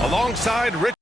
Alongside Rich.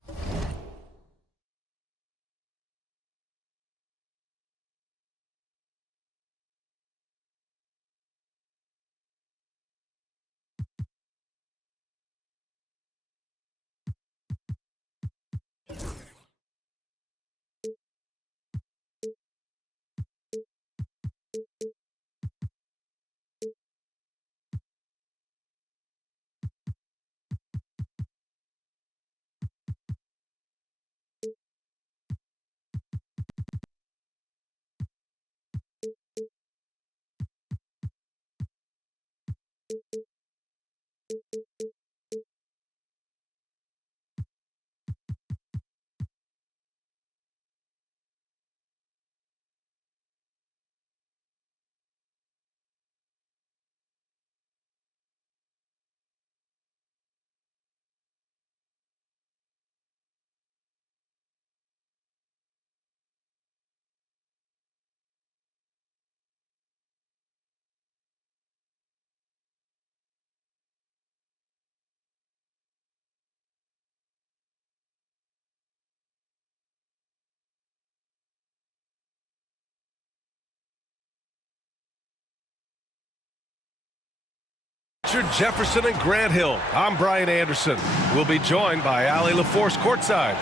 Richard Jefferson and Grant Hill. I'm Brian Anderson. We'll be joined by Allie LaForce courtside.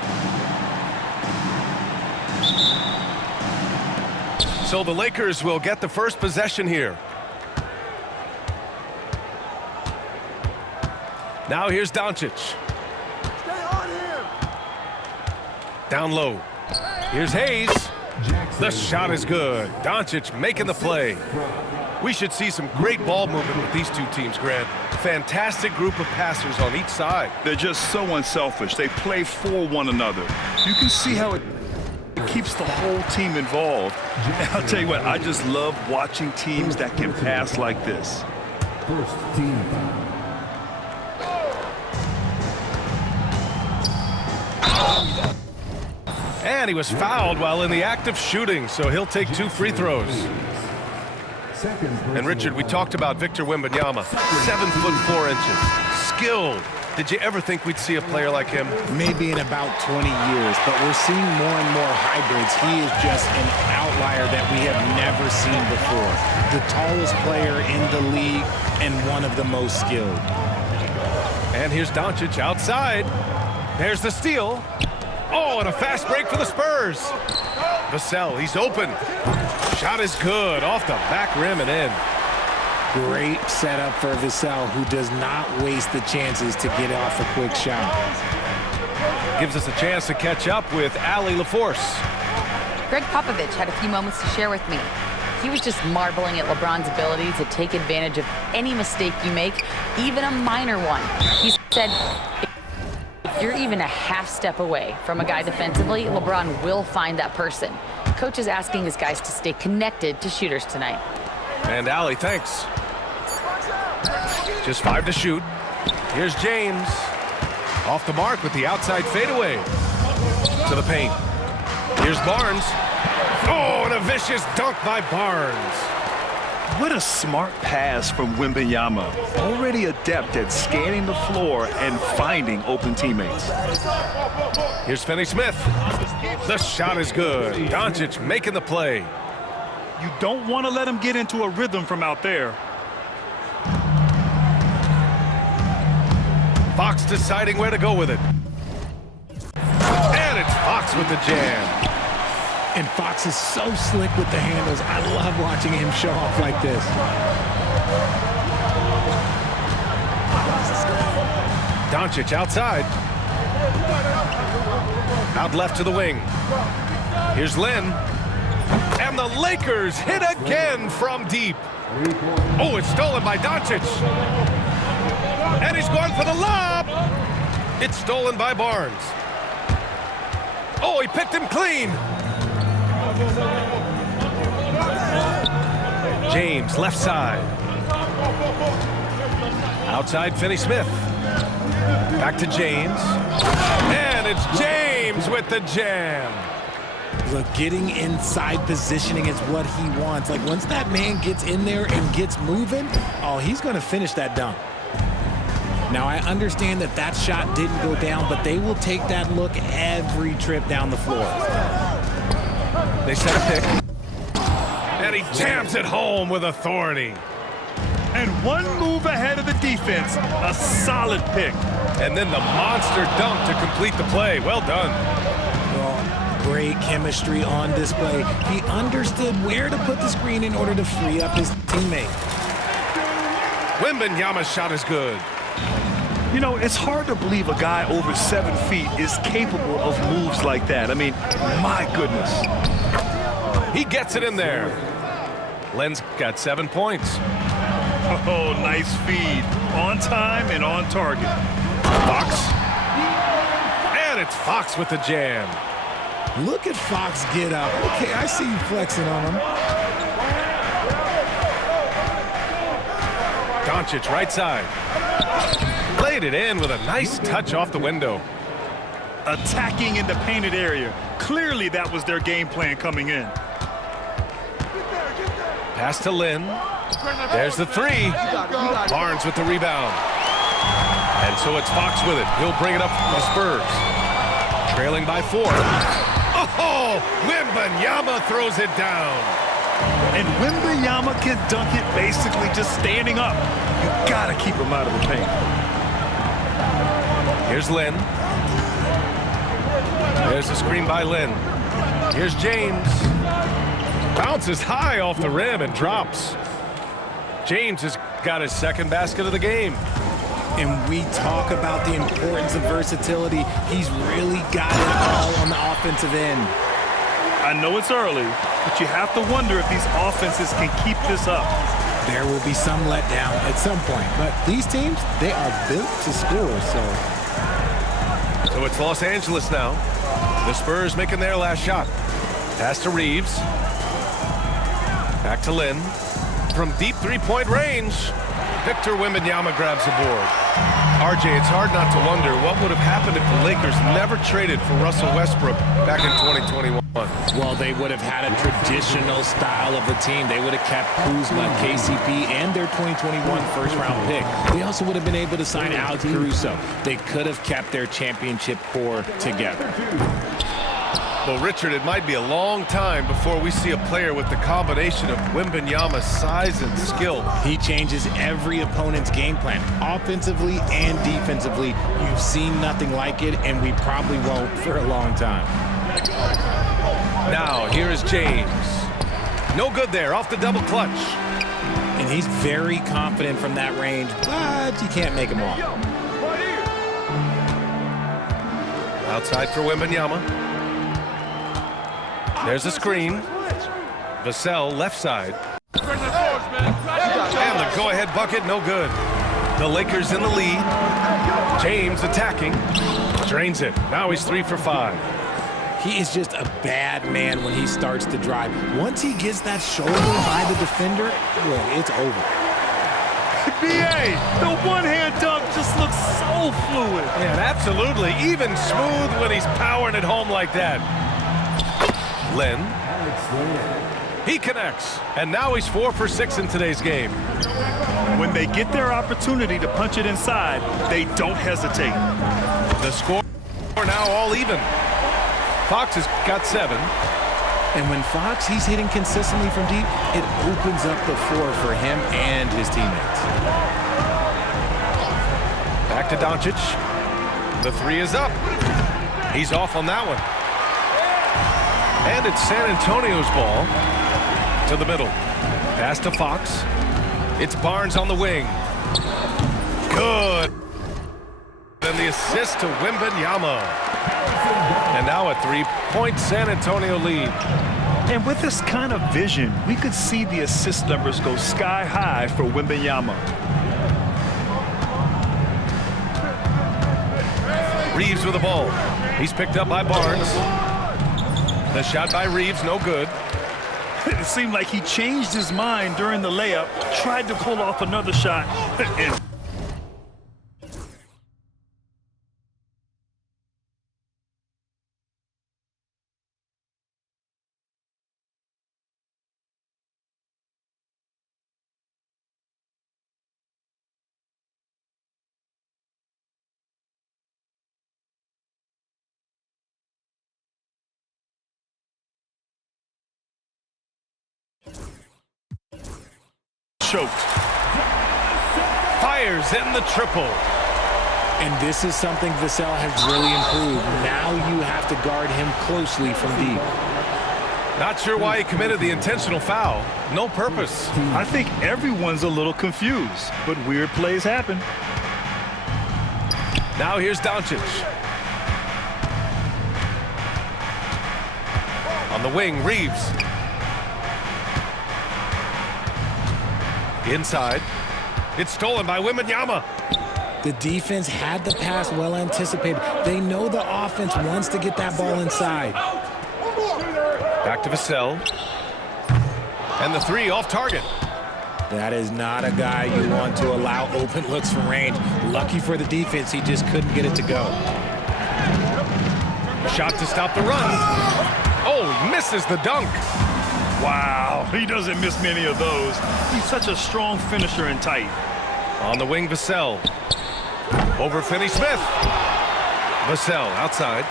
So the Lakers will get the first possession here. Now here's Doncic. Stay on him. Down low. Here's Hayes. The shot is good. Doncic making the play. We should see some great ball movement with these two teams, Grant. Fantastic group of passers on each side. They're just so unselfish. They play for one another. You can see how it keeps the whole team involved. And I'll tell you what, I just love watching teams that can pass like this. First team foul. And he was fouled while in the act of shooting, so he'll take 2 free throws. And Richard, we talked about Victor Wembanyama, 7'4". Skilled. Did you ever think we'd see a player like him? Maybe in about 20 years, but we're seeing more and more hybrids. He is just an outlier that we have never seen before. The tallest player in the league and one of the most skilled. And here's Doncic outside. There's the steal. Oh, and a fast break for the Spurs. Vassell, he's open. Shot is good, off the back rim and in. Great setup for Vassell, who does not waste the chances to get off a quick shot. Gives us a chance to catch up with Allie LaForce. Greg Popovich had a few moments to share with me. He was just marveling at LeBron's ability to take advantage of any mistake you make, even a minor one. He said, if you're even a half step away from a guy defensively, LeBron will find that person. Coach is asking his guys to stay connected to shooters tonight. And Allie, thanks. Just 5 to shoot. Here's James. Off the mark with the outside fadeaway. To the paint. Here's Barnes. Oh, and a vicious dunk by Barnes. What a smart pass from Wembanyama. Already adept at scanning the floor and finding open teammates. Here's Finney-Smith. The shot is good. Doncic making the play. You don't want to let him get into a rhythm from out there. Fox deciding where to go with it. And it's Fox with the jam. And Fox is so slick with the handles. I love watching him show off like this. Doncic outside. Out left to the wing. Here's Lin. And the Lakers hit again from deep. Oh, it's stolen by Doncic. And he's going for the lob. It's stolen by Barnes. Oh, he picked him clean. James, left side. Outside, Finney-Smith. Back to James. And it's James with the jam. Look, getting inside positioning is what he wants. Like, once that man gets in there and gets moving, oh, he's going to finish that dunk. Now, I understand that that shot didn't go down, but they will take that look every trip down the floor. They set a pick. And he jams it home with authority. And one move ahead of the defense. A solid pick. And then the monster dunk to complete the play. Well done. Well, great chemistry on display. He understood where to put the screen in order to free up his teammate. Wembanyama's shot is good. You know, it's hard to believe a guy over 7 feet is capable of moves like that. I mean, my goodness. He gets it in there. Len's got 7 points. Oh, nice feed. On time and on target. Fox. And it's Fox with the jam. Look at Fox get up. Okay, I see you flexing on him. Doncic, right side. Laid it in with a nice touch off the window. Attacking in the painted area. Clearly that was their game plan coming in. Pass to Lin. There's the three. Barnes with the rebound. And so it's Fox with it. He'll bring it up for the Spurs. Trailing by 4. Oh, Wembanyama throws it down. And Wembanyama can dunk it basically just standing up. You gotta keep him out of the paint. Here's Lin. There's the screen by Lin. Here's James. Bounces high off the rim and drops. James has got his second basket of the game. And we talk about the importance of versatility. He's really got it all on the offensive end. I know it's early, but you have to wonder if these offenses can keep this up. There will be some letdown at some point, but these teams, they are built to score, So it's Los Angeles now. The Spurs making their last shot. Pass to Reeves. Back to Lin. From deep three-point range, Victor Wembanyama grabs the board. RJ, it's hard not to wonder what would have happened if the Lakers never traded for Russell Westbrook back in 2021. Well, they would have had a traditional style of the team. They would have kept Kuzma, KCP, and their 2021 first-round pick. They also would have been able to sign Alex Caruso. They could have kept their championship core together. Well, Richard, it might be a long time before we see a player with the combination of Wembanyama's size and skill. He changes every opponent's game plan, offensively and defensively. You've seen nothing like it, and we probably won't for a long time. Now, here is James. No good there, off the double clutch. And he's very confident from that range, but you can't make him walk. Outside for Wembanyama. There's a screen. Vassell, left side. And the go-ahead bucket, no good. The Lakers in the lead. James attacking. Drains it. Now he's 3 for 5. He is just a bad man when he starts to drive. Once he gets that shoulder by the defender, well, it's over. BA, the one-hand dunk just looks so fluid. Yeah, absolutely. Even smooth when he's powering it home like that. Lin. He connects. And now he's 4 for 6 in today's game. When they get their opportunity to punch it inside, they don't hesitate. The score now all even. Fox has got 7. And when Fox, he's hitting consistently from deep, it opens up the floor for him and his teammates. Back to Doncic. The 3 is up. He's off on that one. And it's San Antonio's ball to the middle. Pass to Fox. It's Barnes on the wing. Good. And the assist to Wembanyama. And now a 3-point San Antonio lead. And with this kind of vision, we could see the assist numbers go sky high for Wembanyama. Reeves with the ball. He's picked up by Barnes. The shot by Reeves, no good. It seemed like he changed his mind during the layup, tried to pull off another shot, and choked. Fires in the triple. And this is something Vassell has really improved. Now you have to guard him closely from deep. Not sure why he committed the intentional foul. No purpose. I think everyone's a little confused, but weird plays happen. Now here's Doncic. On the wing, Reeves. Inside. It's stolen by Wembanyama. The defense had the pass well anticipated. They know the offense wants to get that ball inside. Back to Vassell. And the three off target. That is not a guy you want to allow open looks from range. Lucky for the defense, he just couldn't get it to go. Shot to stop the run. Oh, he misses the dunk. Wow, he doesn't miss many of those. He's such a strong finisher and tight. On the wing, Vassell. Over Finney-Smith. Vassell outside.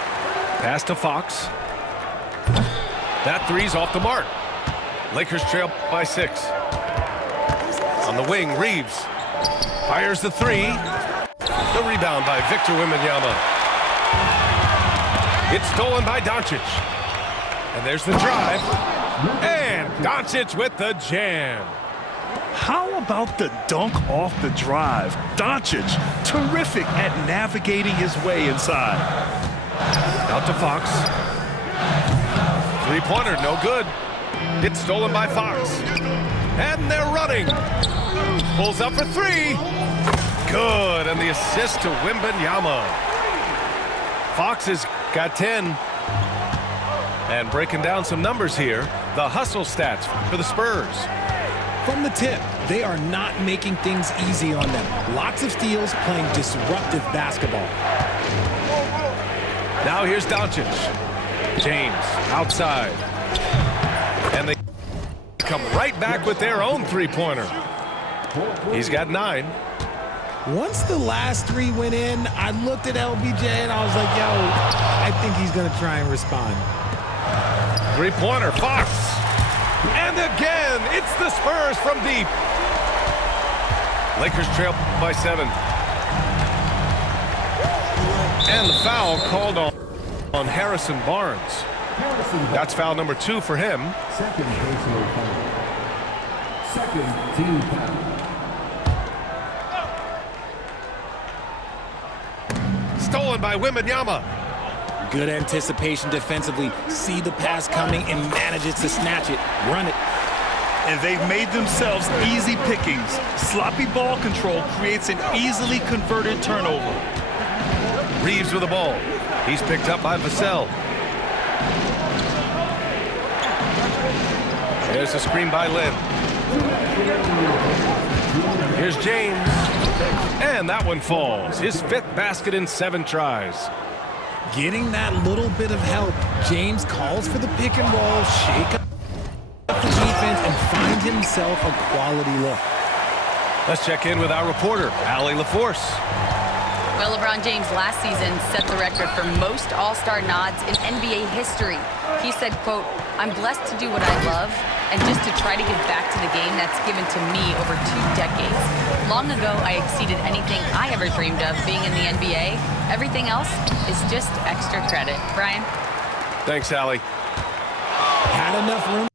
Pass to Fox. That three's off the mark. Lakers trail by 6. On the wing, Reeves. Fires the three. The rebound by Victor Wembanyama. It's stolen by Doncic. And there's the drive. And Doncic with the jam. How about the dunk off the drive? Doncic, terrific at navigating his way inside. Out to Fox. Three-pointer, no good. It's stolen by Fox. And they're running. Pulls up for three. Good, and the assist to Wembanyama. Fox has got 10. And breaking down some numbers here, the hustle stats for the Spurs. From the tip, they are not making things easy on them. Lots of steals, playing disruptive basketball. Now here's Doncic. James outside. And they come right back with their own three-pointer. He's got 9. Once the last 3 went in, I looked at LBJ and I was like, yo, I think he's going to try and respond. Three-pointer, Fox. And again, it's the Spurs from deep. Lakers trail by 7. And the foul called on Harrison Barnes. That's foul number 2 for him. Second personal foul. Second team foul. Stolen by Wembanyama. Good anticipation defensively. See the pass coming and manages to snatch it. Run it. And they've made themselves easy pickings. Sloppy ball control creates an easily converted turnover. Reeves with the ball. He's picked up by Vassell. There's a screen by Lynn. Here's James. And that one falls. His 5th basket in 7 tries. Getting that little bit of help. James calls for the pick and roll, shake up the defense, and find himself a quality look. Let's check in with our reporter, Allie LaForce. Well, LeBron James last season set the record for most All-Star nods in NBA history. He said, quote, "I'm blessed to do what I love and just to try to give back to the game that's given to me over 2 decades. Long ago, I exceeded anything I ever dreamed of being in the NBA. Everything else is just extra credit." Brian? Thanks, Allie. Had enough room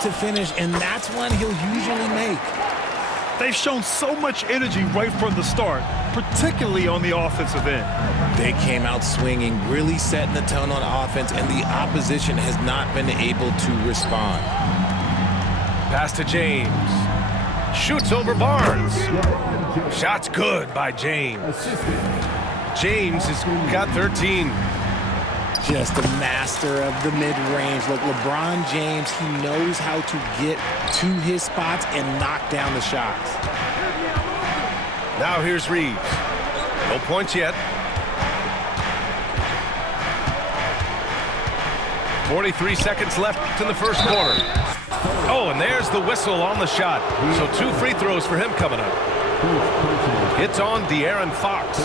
to finish, and that's one he'll usually make. They've shown so much energy right from the start, particularly on the offensive end. They came out swinging, really setting the tone on offense, and the opposition has not been able to respond. Pass to James. Shoots over Barnes. Shot's good by James. James has got 13. Just a master of the mid-range. Look, LeBron James, he knows how to get to his spots and knock down the shots. Now here's Reeves. No points yet. 43 seconds left in the first quarter. Oh, and there's the whistle on the shot. So 2 free throws for him coming up. It's on De'Aaron Fox.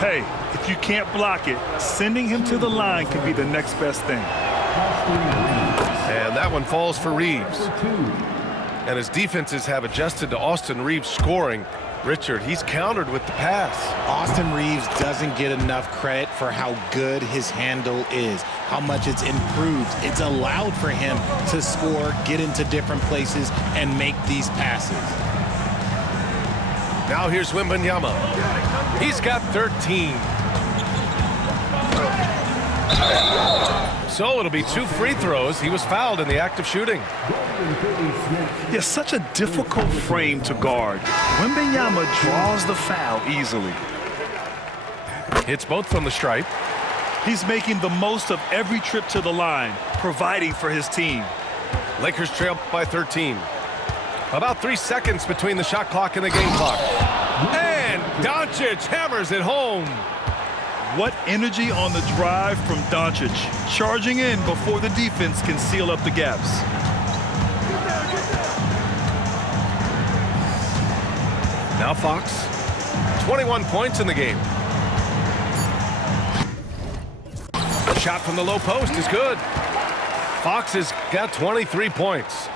Hey, if you can't block it, sending him to the line can be the next best thing. And that one falls for Reeves. And his defenses have adjusted to Austin Reeves scoring. Richard, he's countered with the pass. Austin Reeves doesn't get enough credit for how good his handle is, how much it's improved. It's allowed for him to score, get into different places, and make these passes. Now here's Wembanyama. He's got 13. So it'll be 2 free throws. He was fouled in the act of shooting. Yeah, such a difficult frame to guard. Wembanyama draws the foul easily. Hits both from the stripe. He's making the most of every trip to the line, providing for his team. Lakers trail by 13. About 3 seconds between the shot clock and the game clock. And Doncic hammers it home. What energy on the drive from Doncic, charging in before the defense can seal up the gaps. Now Fox, 21 points in the game. The shot from the low post is good. Fox has got 23 points.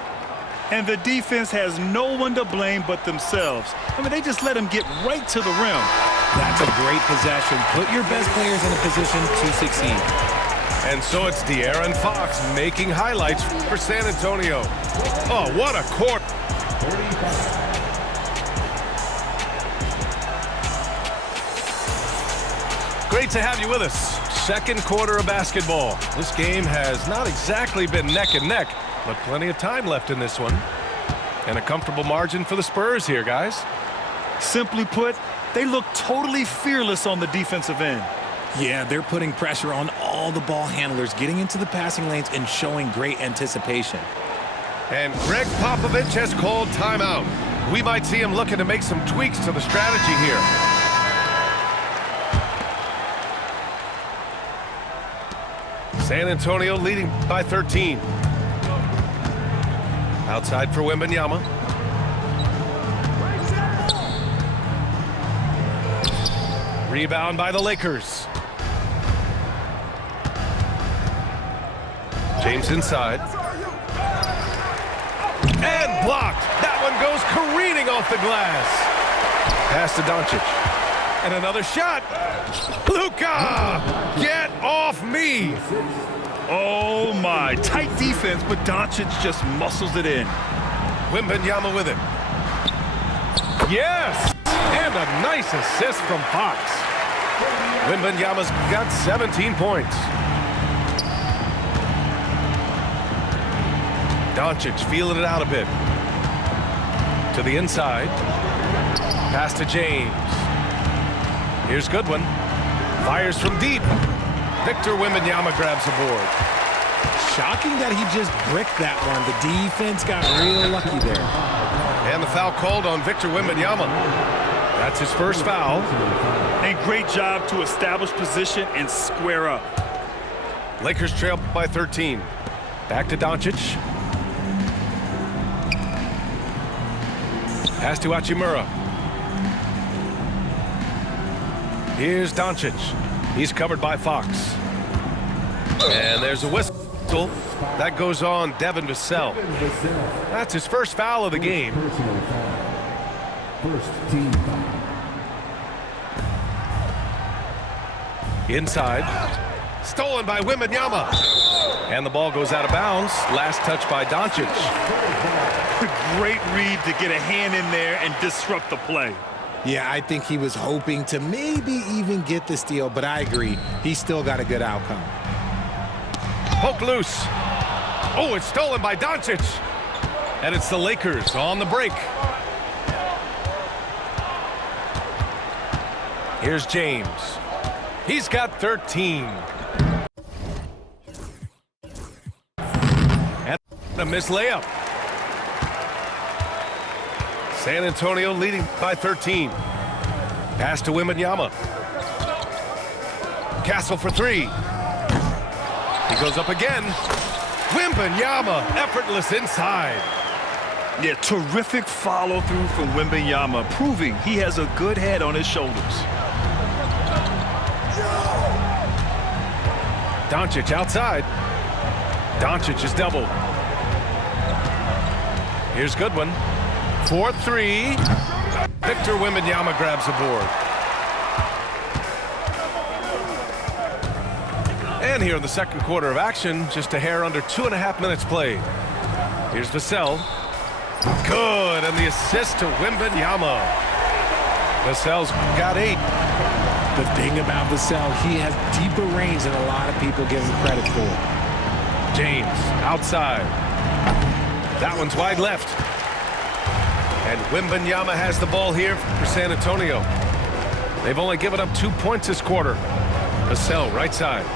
And the defense has no one to blame but themselves. I mean, they just let him get right to the rim. That's a great possession. Put your best players in a position to succeed. And so it's De'Aaron Fox making highlights for San Antonio. Oh, what a court. Great to have you with us. Second quarter of basketball. This game has not exactly been neck and neck, but plenty of time left in this one. And a comfortable margin for the Spurs here, guys. Simply put, they look totally fearless on the defensive end. Yeah, they're putting pressure on all the ball handlers, getting into the passing lanes and showing great anticipation. And Greg Popovich has called timeout. We might see him looking to make some tweaks to the strategy here. San Antonio leading by 13. Outside for Wembanyama. Rebound by the Lakers. James inside. And blocked. That one goes careening off the glass. Pass to Doncic. And another shot. Luka! Get off me! Oh my, tight defense, but Doncic just muscles it in. Wembanyama with it. Yes! And a nice assist from Fox. Wembanyama's got 17 points. Doncic feeling it out a bit. To the inside. Pass to James. Here's Goodwin. Fires from deep. Victor Wembanyama grabs the board. Shocking that he just bricked that one. The defense got real lucky there. And the foul called on Victor Wembanyama. That's his first foul. And great job to establish position and square up. Lakers trail by 13. Back to Doncic. Pass to Hachimura. Here's Doncic. He's covered by Fox. And there's a whistle. That goes on Devin Vassell. That's his first foul of the game. First team foul. Inside. Stolen by Wembanyama. And the ball goes out of bounds. Last touch by Doncic. Great read to get a hand in there and disrupt the play. Yeah, I think he was hoping to maybe even get the steal, but I agree. He still got a good outcome. Poke loose. Oh, it's stolen by Doncic. And it's the Lakers on the break. Here's James. He's got 13. And a missed layup. San Antonio leading by 13. Pass to Wembanyama. Castle for three. He goes up again. Wembanyama, effortless inside. Yeah, terrific follow-through from Wembanyama, proving he has a good head on his shoulders. Doncic outside. Doncic is doubled. Here's Goodwin. 4-3. Victor Wembanyama grabs the board. And here in the second quarter of action, just a hair under 2.5 minutes played. Here's Vassell. Good, and the assist to Wembanyama. Vassell's got 8. The thing about Vassell, he has deeper range than a lot of people give him credit for. James outside. That one's wide left. And Wembanyama has the ball here for San Antonio. They've only given up 2 points this quarter. Vassell right side.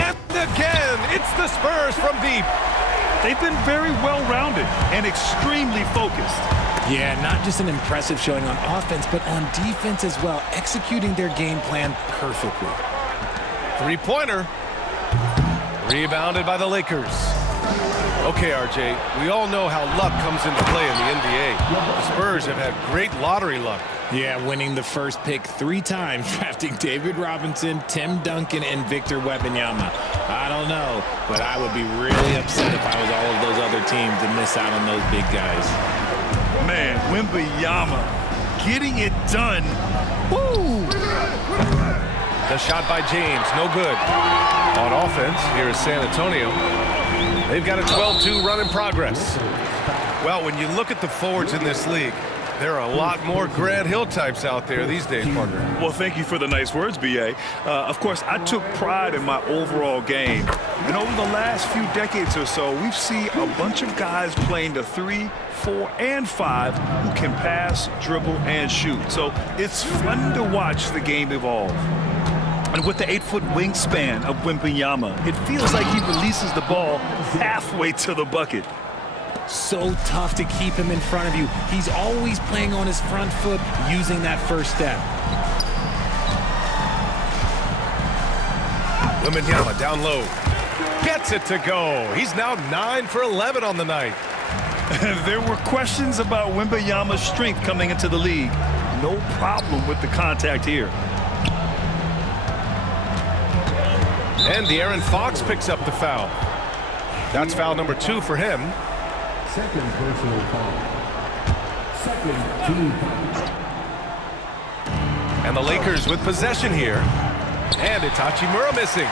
And again, it's the Spurs from deep. They've been very well-rounded and extremely focused. Yeah, not just an impressive showing on offense, but on defense as well, executing their game plan perfectly. Three-pointer. Rebounded by the Lakers. Okay, RJ, we all know how luck comes into play in the NBA. The Spurs have had great lottery luck. Yeah, winning the first pick 3 times, drafting David Robinson, Tim Duncan, and Victor Wembanyama. I don't know, but I would be really upset if I was all of those other teams to miss out on those big guys. Man, Wembanyama getting it done. Woo! The shot by James, no good. On offense, here is San Antonio. They've got a 12-2 run in progress. Well, when you look at the forwards in this league, there are a lot more Grant Hill types out there these days, partner. Well, thank you for the nice words, B.A. Of course, I took pride in my overall game. And over the last few decades or so, we've seen a bunch of guys playing the 3, 4, and 5 who can pass, dribble, and shoot. So it's fun to watch the game evolve. And with the 8-foot wingspan of Wembanyama, it feels like he releases the ball halfway to the bucket. So tough to keep him in front of you. He's always playing on his front foot, using that first step. Wembanyama down low. Gets it to go. He's now 9 for 11 on the night. There were questions about Wembanyama's strength coming into the league. No problem with the contact here. And De'Aaron Fox picks up the foul. That's foul number 2 for him. Second personal foul. Second team foul. And the Lakers with possession here. And it's Hachimura missing.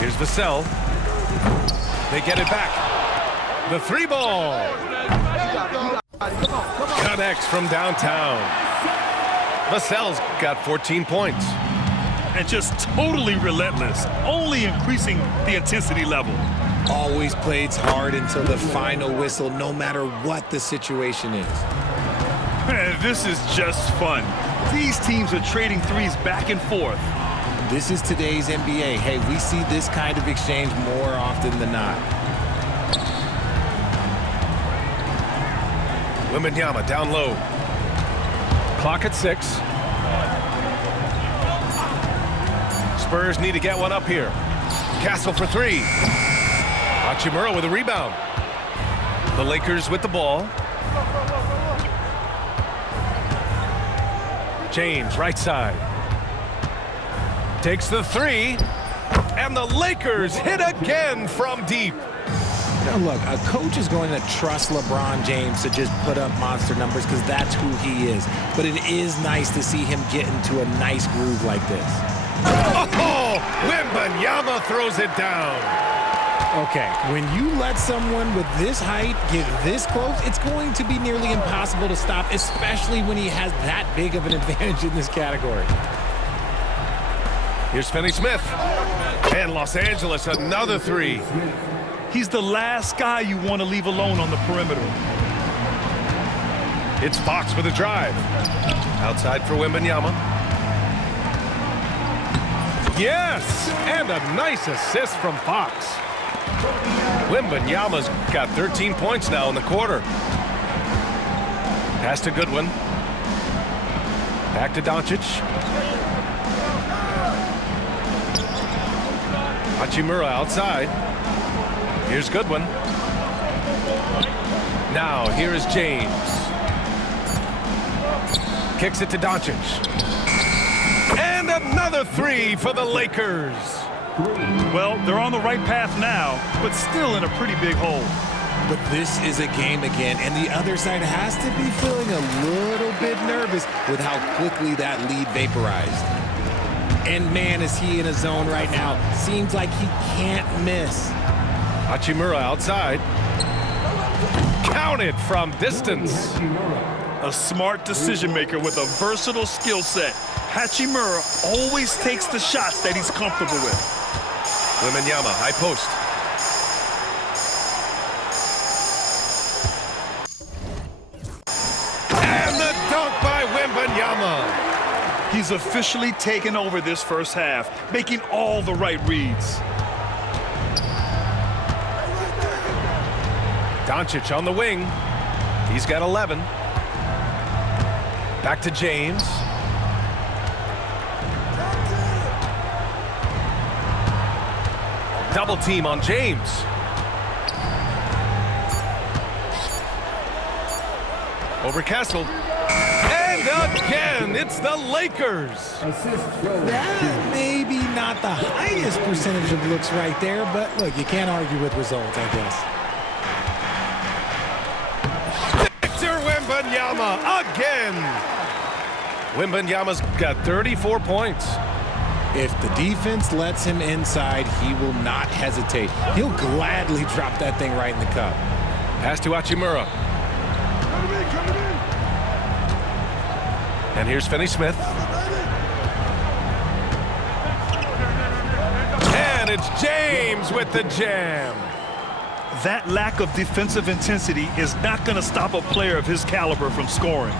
Here's Vassell. They get it back. The 3-ball. Connects from downtown. Vassell's got 14 points. And just totally relentless, only increasing the intensity level. Always plays hard until the final whistle, no matter what the situation is. Man, this is just fun. These teams are trading threes back and forth. This is today's NBA. Hey, we see this kind of exchange more often than not. Wembanyama down low. Clock at 6. Spurs need to get one up here. Castle for 3. Hachimura with a rebound. The Lakers with the ball. James, right side. Takes the 3. And the Lakers hit again from deep. Now look, a coach is going to trust LeBron James to just put up monster numbers because that's who he is. But it is nice to see him get into a nice groove like this. Oh, Wembanyama throws it down. Okay, when you let someone with this height get this close, it's going to be nearly impossible to stop, especially when he has that big of an advantage in this category. Here's Finney Smith. And Los Angeles, another three. He's the last guy you want to leave alone on the perimeter. It's Fox with a drive. Outside for Wembanyama. Yes! And a nice assist from Fox. Wembanyama's got 13 points now in the quarter. Pass to Goodwin. Back to Doncic. Hachimura outside. Here's Goodwin. Now, here is James. Kicks it to Doncic. And another three for the Lakers. Well, they're on the right path now, but still in a pretty big hole. But this is a game again, and the other side has to be feeling a little bit nervous with how quickly that lead vaporized. And man, is he in a zone right now. Seems like he can't miss. Hachimura outside. Counted from distance. A smart decision maker with a versatile skill set. Hachimura always takes the shots that he's comfortable with. Wembanyama, high post. And the dunk by Wembanyama. He's officially taken over this first half, making all the right reads. Doncic on the wing. He's got 11. Back to James. Double team on James. Over Castle. And again, it's the Lakers. That may be not the highest percentage of looks right there, but look, you can't argue with results, I guess. Victor Wembanyama again. Wembanyama's got 34 points. If the defense lets him inside, he will not hesitate. He'll gladly drop that thing right in the cup. Pass to Hachimura. And here's Finney Smith. And it's James with the jam. That lack of defensive intensity is not going to stop a player of his caliber from scoring.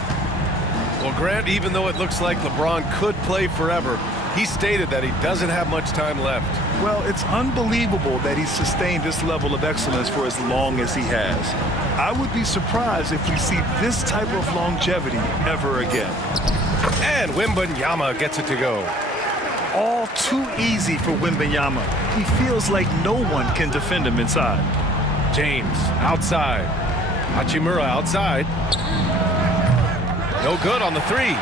Well, Grant, even though it looks like LeBron could play forever, he stated that he doesn't have much time left. Well, it's unbelievable that he's sustained this level of excellence for as long as he has. I would be surprised if we see this type of longevity ever again. And Wembanyama gets it to go. All too easy for Wembanyama. He feels like no one can defend him inside. James outside. Hachimura outside. No good on the three.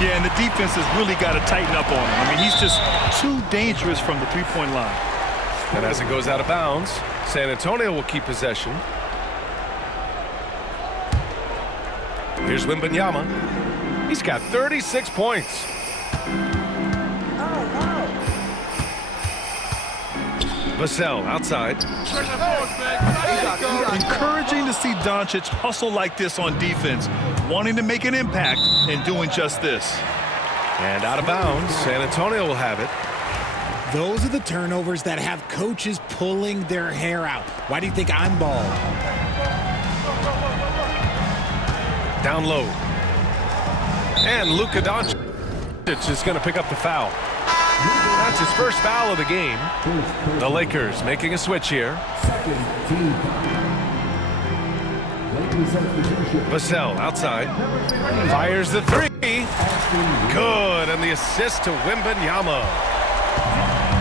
Yeah, and the defense has really got to tighten up on him. I mean, he's just too dangerous from the three-point line. And as it goes out of bounds, San Antonio will keep possession. Here's Wembanyama. He's got 36 points. Vassell outside. Encouraging to see Doncic hustle like this on defense, wanting to make an impact and doing just this. And out of bounds, San Antonio will have it. Those are the turnovers that have coaches pulling their hair out. Why do you think I'm bald? Down low. And Luka Doncic is going to pick up the foul. That's his first foul of the game. The Lakers making a switch here. Vassell outside. Fires the three. Good. And the assist to Wembanyama.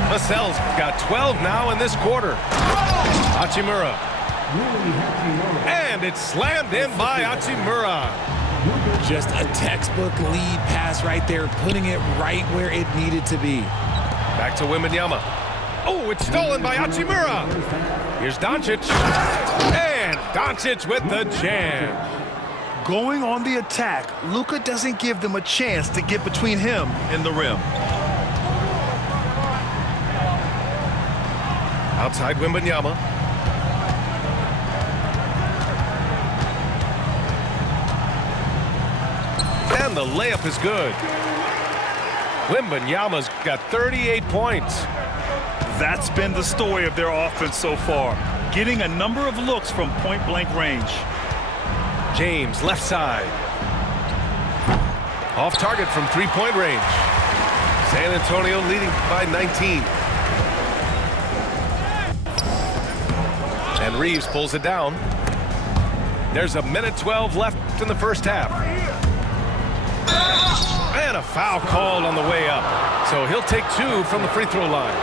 Vassell's got 12 now in this quarter. Hachimura. And it's slammed in by Hachimura. Just a textbook lead pass right there, putting it right where it needed to be. Back to Wembanyama. Oh, it's stolen by Hachimura. Here's Doncic. And Doncic with the jam. Going on the attack, Luka doesn't give them a chance to get between him and the rim. Outside Wembanyama. And the layup is good. Wembanyama's got 38 points. That's been the story of their offense so far, getting a number of looks from point-blank range. James, left side. Off target from three-point range. San Antonio leading by 19. And Reeves pulls it down. There's a minute 12 left in the first half. And a foul called on the way up. So he'll take 2 from the free throw line.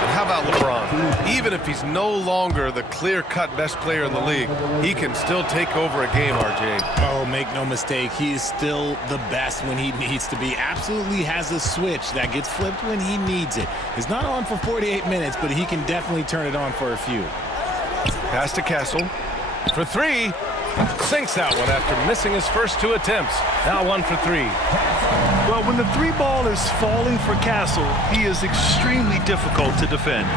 And how about LeBron? Even if he's no longer the clear-cut best player in the league, he can still take over a game, RJ. Oh, make no mistake, he is still the best when he needs to be. Absolutely has a switch that gets flipped when he needs it. It's not on for 48 minutes, but he can definitely turn it on for a few. Pass to Castle for 3. Sinks that one after missing his first 2 attempts. Now 1 for 3. Well, when the 3 ball is falling for Castle, he is extremely difficult to defend.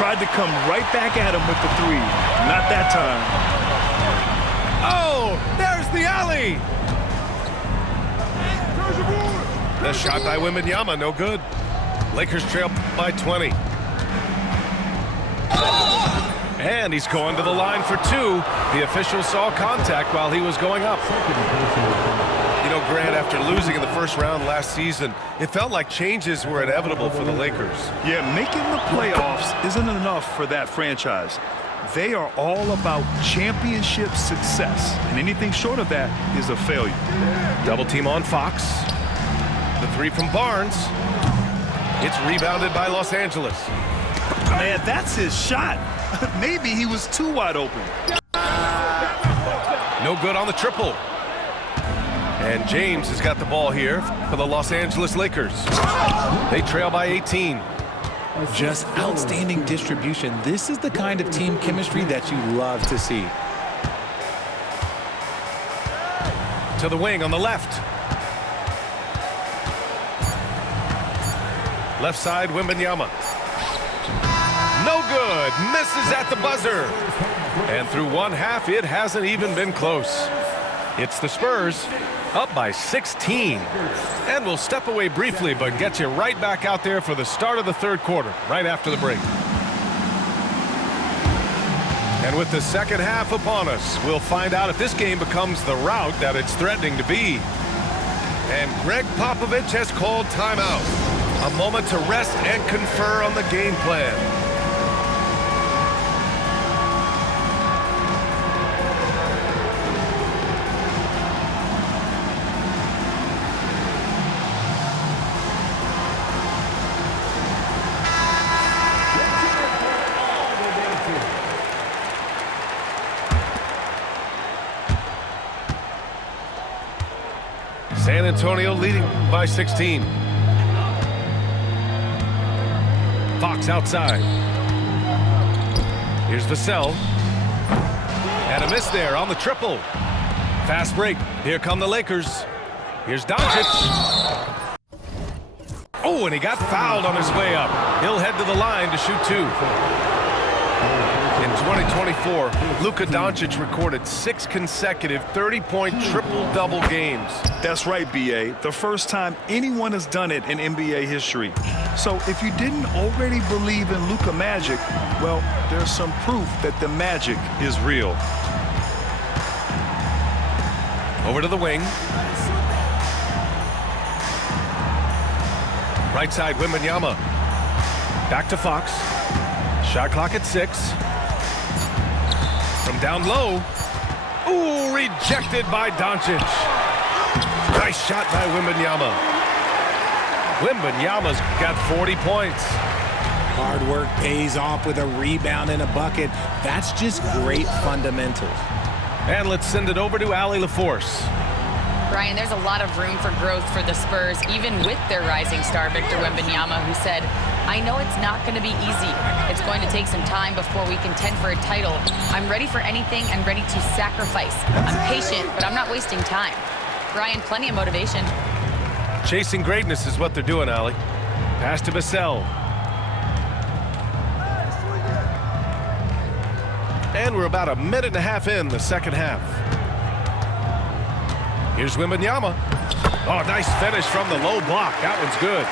Tried to come right back at him with the 3. Not that time. Oh, there's the alley. The shot by Wembanyama, no good. Lakers trail by 20. And he's going to the line for 2. The official saw contact while he was going up. You know, Grant, after losing in the first round last season, it felt like changes were inevitable for the Lakers. Yeah, making the playoffs isn't enough for that franchise. They are all about championship success, and anything short of that is a failure. Double team on Fox. The 3 from Barnes. It's rebounded by Los Angeles. Man, that's his shot. Maybe he was too wide open. No good on the triple. And James has got the ball here for the Los Angeles Lakers. They trail by 18. Just outstanding distribution. This is the kind of team chemistry that you love to see. To the wing on the left. Left side, Wembanyama. No good. Misses at the buzzer. And through one half, it hasn't even been close. It's the Spurs up by 16. And we'll step away briefly, but get you right back out there for the start of the third quarter, right after the break. And with the second half upon us, we'll find out if this game becomes the rout that it's threatening to be. And Greg Popovich has called timeout. A moment to rest and confer on the game plan. San Antonio leading by 16. Fox outside. Here's Vassell. And a miss there on the triple. Fast break. Here come the Lakers. Here's Doncic. Oh, and he got fouled on his way up. He'll head to the line to shoot 2. In 2024, Luka Doncic recorded 6 consecutive 30-point triple-double games. That's right, B.A. The first time anyone has done it in NBA history. So if you didn't already believe in Luka magic, well, there's some proof that the magic is real. Over to the wing. Right side, Wembanyama. Back to Fox. Shot clock at 6. From down low. Ooh, rejected by Doncic. Nice shot by Wembanyama. Wembanyama's got 40 points. Hard work pays off with a rebound and a bucket. That's just great fundamentals. And let's send it over to Allie LaForce. Brian, there's a lot of room for growth for the Spurs, even with their rising star, Victor Wembanyama, who said, I know it's not going to be easy. It's going to take some time before we contend for a title. I'm ready for anything and ready to sacrifice. I'm patient, but I'm not wasting time. Brian, plenty of motivation. Chasing greatness is what they're doing, Allie. Pass to Vassell. And we're about a minute and a half in the second half. Here's Wembanyama. Oh, nice finish from the low block. That one's good.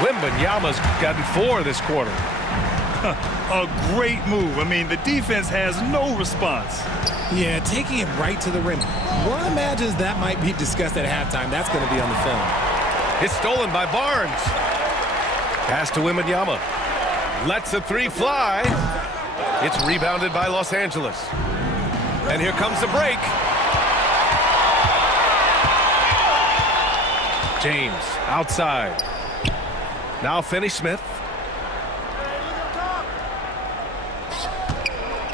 Wembanyama's gotten 4 this quarter. A great move. I mean, the defense has no response. Yeah, taking it right to the rim. One imagines that might be discussed at halftime. That's going to be on the film. It's stolen by Barnes. Pass to Wembanyama. Lets a 3 fly. It's rebounded by Los Angeles. And here comes the break. James outside. Now Finney-Smith.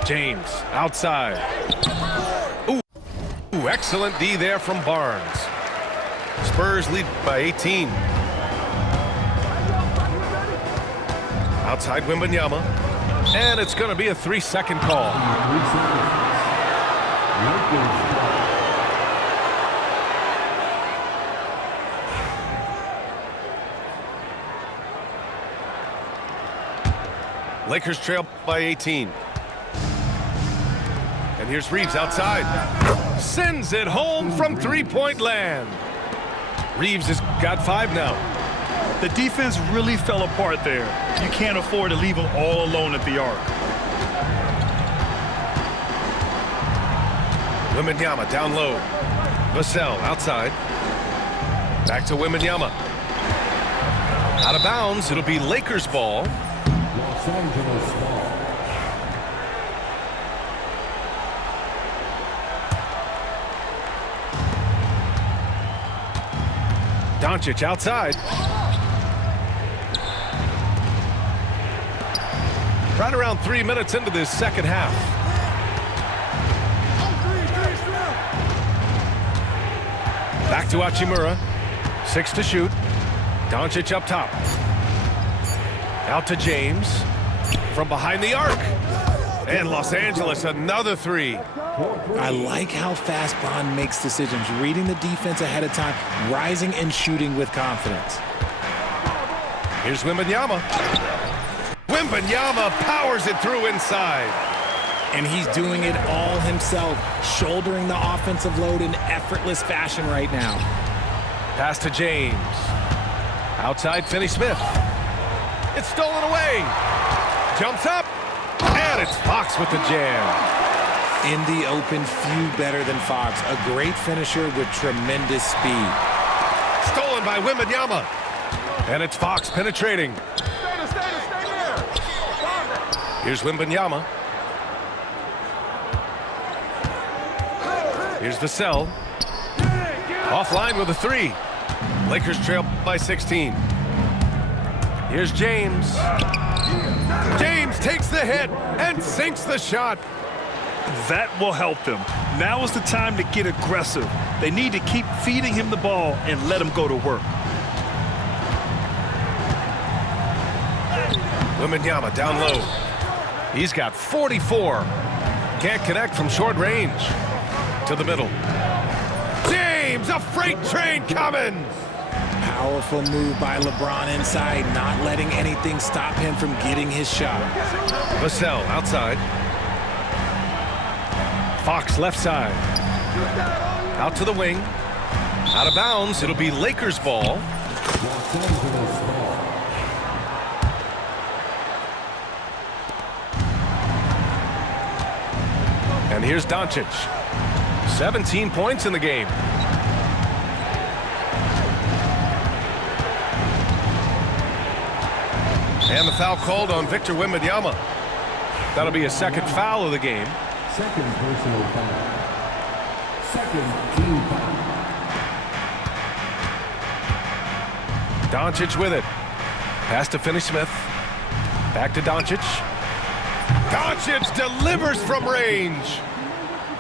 James outside. Ooh, excellent D there from Barnes. Spurs lead by 18. Outside Wembanyama. And it's going to be a 3-second call. 3 seconds. Lakers ball. Lakers trail by 18. And here's Reeves outside. Sends it home from three-point land. Reeves has got 5 now. The defense really fell apart there. You can't afford to leave them all alone at the arc. Wembanyama down low. Vassell outside. Back to Wembanyama. Out of bounds. It'll be Lakers ball. Los Angeles ball. Doncic outside. Right around 3 minutes into this second half. Back to Hachimura. 6 to shoot. Doncic up top. Out to James. From behind the arc. And Los Angeles, another 3. I like how fast Bond makes decisions, reading the defense ahead of time, rising and shooting with confidence. Here's Wembanyama. Wembanyama powers it through inside. And he's doing it all himself, shouldering the offensive load in effortless fashion right now. Pass to James. Outside Finney-Smith. It's stolen away. Jumps up. And it's Fox with the jam. In the open, few better than Fox. A great finisher with tremendous speed. Stolen by Wembanyama. And it's Fox penetrating. Stay there. Here's Wembanyama. Here's Vassell. Offline with a 3. Lakers trail by 16. Here's James. James takes the hit and sinks the shot. That will help them. Now is the time to get aggressive. They need to keep feeding him the ball and let him go to work. Wembanyama down low. He's got 44. Can't connect from short range. To the middle. James, a freight train coming. Powerful move by LeBron inside, not letting anything stop him from getting his shot. Vassell outside. Fox left side. Out to the wing. Out of bounds. It'll be Lakers ball. Los Angeles ball. And here's Doncic. 17 points in the game. And the foul called on Victor Wembanyama. That'll be a second foul of the game. Second personal foul. Second team foul. Doncic with it. Pass to Finney-Smith. Back to Doncic. Doncic delivers from range.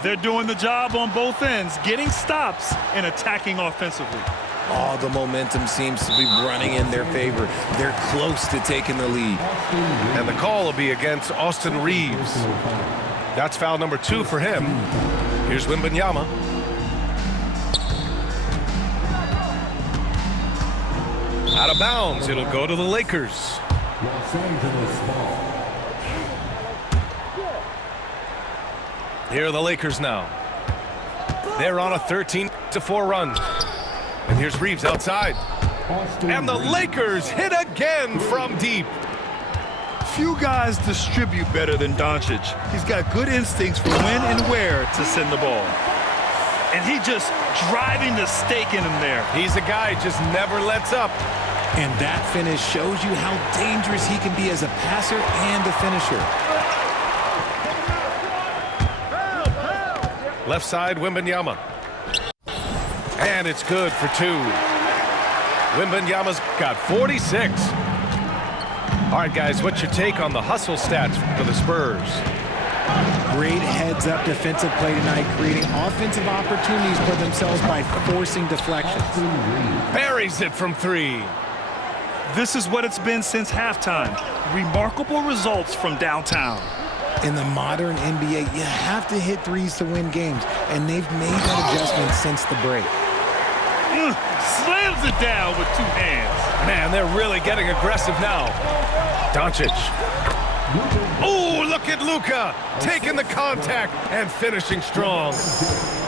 They're doing the job on both ends, getting stops and attacking offensively. All the momentum seems to be running in their favor. They're close to taking the lead. And the call will be against Austin Reeves. That's foul number 2 for him. Here's Wembanyama. Out of bounds. It'll go to the Lakers. Los Angeles ball. Here are the Lakers now. They're on a 13-4 run. And here's Reeves outside. And the Lakers hit again from deep. Few guys distribute better than Doncic. He's got good instincts for when and where to send the ball. And he just driving the stake in him there. He's a guy just never lets up. And that finish shows you how dangerous he can be as a passer and a finisher. Left side, Wembanyama. And it's good for 2. Wembanyama's got 46. All right, guys, what's your take on the hustle stats for the Spurs? Great heads-up defensive play tonight, creating offensive opportunities for themselves by forcing deflections. Buries it from 3. This is what it's been since halftime. Remarkable results from downtown. In the modern NBA, you have to hit threes to win games, and they've made that adjustment since the break. Slams it down with 2 hands. Man, they're really getting aggressive now. Doncic. Oh, look at Luka taking the contact and finishing strong.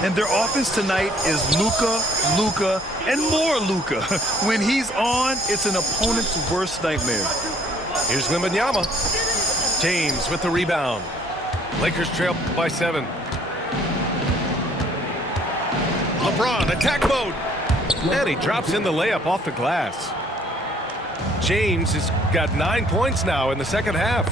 And their offense tonight is Luka, and more Luka. When he's on, it's an opponent's worst nightmare. Here's Wembanyama. James with the rebound. Lakers trail by 7. LeBron, attack mode. And he drops in the layup off the glass. James has got 9 points now in the second half.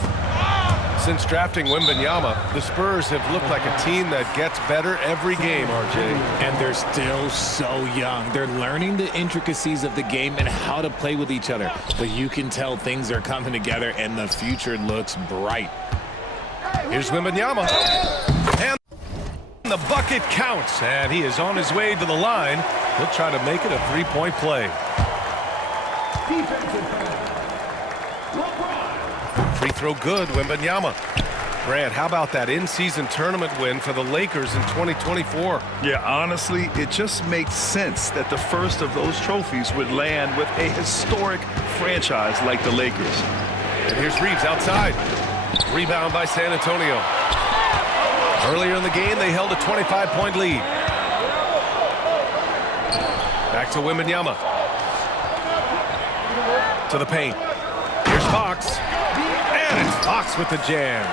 Since drafting Wembanyama, the Spurs have looked like a team that gets better every game, RJ. And they're still so young. They're learning the intricacies of the game and how to play with each other. But you can tell things are coming together and the future looks bright. Here's Wembanyama. And the bucket counts. And he is on his way to the line. He'll try to make it a 3-point play. Free throw good, Wembanyama. Grant, how about that in-season tournament win for the Lakers in 2024? Yeah, honestly, it just makes sense that the first of those trophies would land with a historic franchise like the Lakers. And here's Reeves outside. Rebound by San Antonio. Earlier in the game, they held a 25-point lead. Back to Wembanyama. To the paint. Here's Fox. And it's Fox with the jam.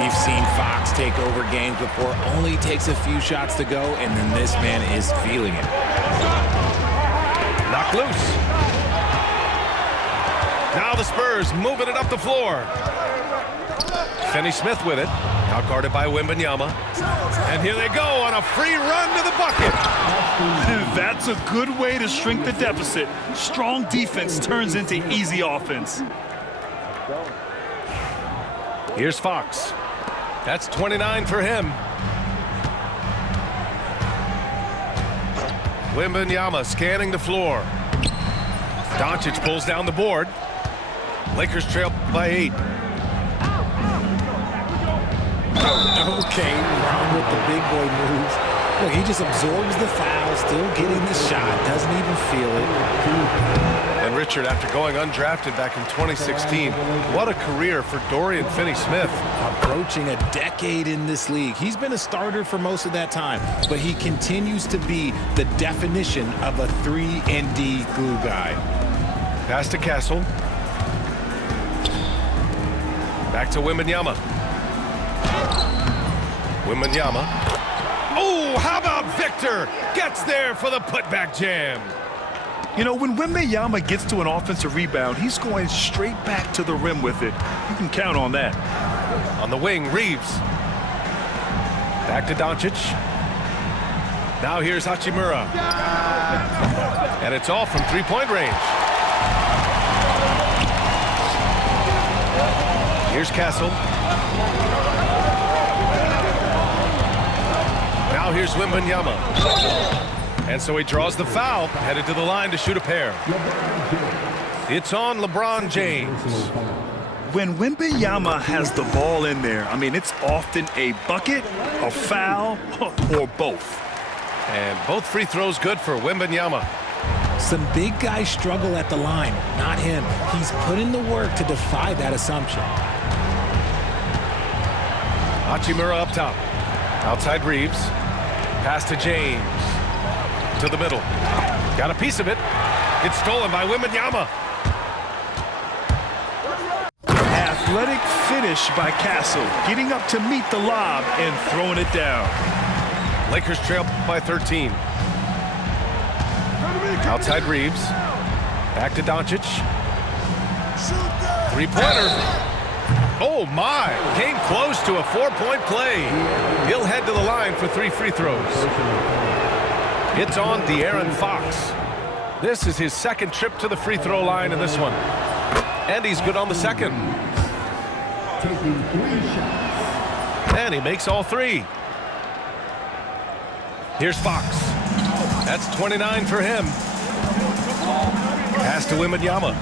We've seen Fox take over games before. Only takes a few shots to go, and then this man is feeling it. Knocked loose. Now the Spurs moving it up the floor. Finney-Smith with it. Out guarded by Wembanyama. And here they go on a free run to the bucket. That's a good way to shrink the deficit. Strong defense turns into easy offense. Here's Fox. That's 29 for him. Wembanyama scanning the floor. Doncic pulls down the board. Lakers trail by 8. Okay, wrong with the big boy moves. Look, he just absorbs the foul, still getting the shot, doesn't even feel it. And Richard, after going undrafted back in 2016, what a career for Dorian Finney-Smith. Approaching a decade in this league. He's been a starter for most of that time, but he continues to be the definition of a 3-and-D glue guy. Pass to Castle. Back to Wembanyama. Wembanyama. Oh, how about Victor? Gets there for the putback jam. You know, when Wembanyama gets to an offensive rebound, he's going straight back to the rim with it. You can count on that. On the wing, Reeves. Back to Doncic. Now here's Hachimura. And it's all from 3-point range. Here's Castle. Now here's Wembanyama. And so he draws the foul, headed to the line to shoot a pair. It's on LeBron James. When Wembanyama has the ball in there, I mean, it's often a bucket, a foul, or both. And both free throws good for Wembanyama. Some big guys struggle at the line, not him. He's put in the work to defy that assumption. Hachimura up top. Outside Reeves. Pass to James. To the middle. Got a piece of it. It's stolen by Wembanyama. Athletic finish by Castle, getting up to meet the lob and throwing it down. Lakers trail by 13. Outside Reeves. Back to Doncic. Three-pointer. Oh, my. Came close to a 4-point play. He'll head to the line for 3 free throws. It's on De'Aaron Fox. This is his second trip to the free throw line in this one. And he's good on the second. Taking 3 shots. And he makes all 3. Here's Fox. That's 29 for him. Pass to Wembanyama.